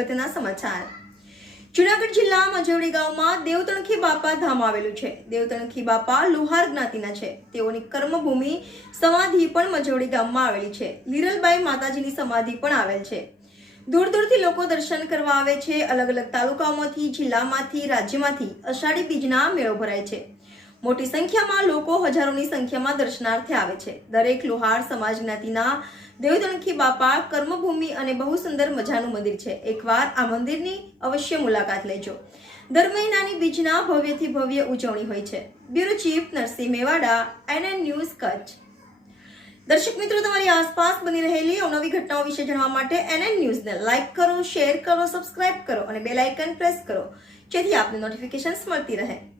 અગત્યના સમાચાર। જૂનાગઢ જિલ્લા મજવડી ગામમાં દેવતણખી બાપા ધામ આવેલું છે। દેવતણખી બાપા લુહાર જ્ઞાતિના છે। તેઓની કર્મભૂમિ સમાધિ પણ મજવડી ગામમાં આવેલી છે। લીરલબાઈ માતાજીની સમાધિ પણ આવેલ છે। દૂર દૂરથી લોકો દર્શન કરવા આવે છે। અલગ અલગ તાલુકાઓમાંથી, જિલ્લામાંથી, રાજ્યમાંથી અષાઢી બીજના મેળો ભરાય છે। મોટી સંખ્યામાં લોકો હજારોની સંખ્યામાં દર્શનાર્થે આવે છે। દરેક લુહાર સમાજ જ્ઞાતિના દેવતણખી બાપા કર્મભૂમિ અને બહુ સુંદર મજાનું મંદિર છે। એકવાર આ મંદિરની અવશ્ય મુલાકાત લેજો। દર મહિનાની બીજના ભવ્યથી ભવ્ય ઉજવણી હોય છે। Bureau chief Narsinh Mewada, NN news Kutch. દર્શક મિત્રો, તમારી આસપાસ બની રહેલી અવનવી ઘટનાઓ વિશે જાણવા માટે NN ન્યૂઝને લાઇક કરો, શેર કરો, સબસ્ક્રાઇબ કરો અને બેલ આઇકન પ્રેસ કરો, જેથી આપને નોટિફિકેશન્સ મળતી રહે।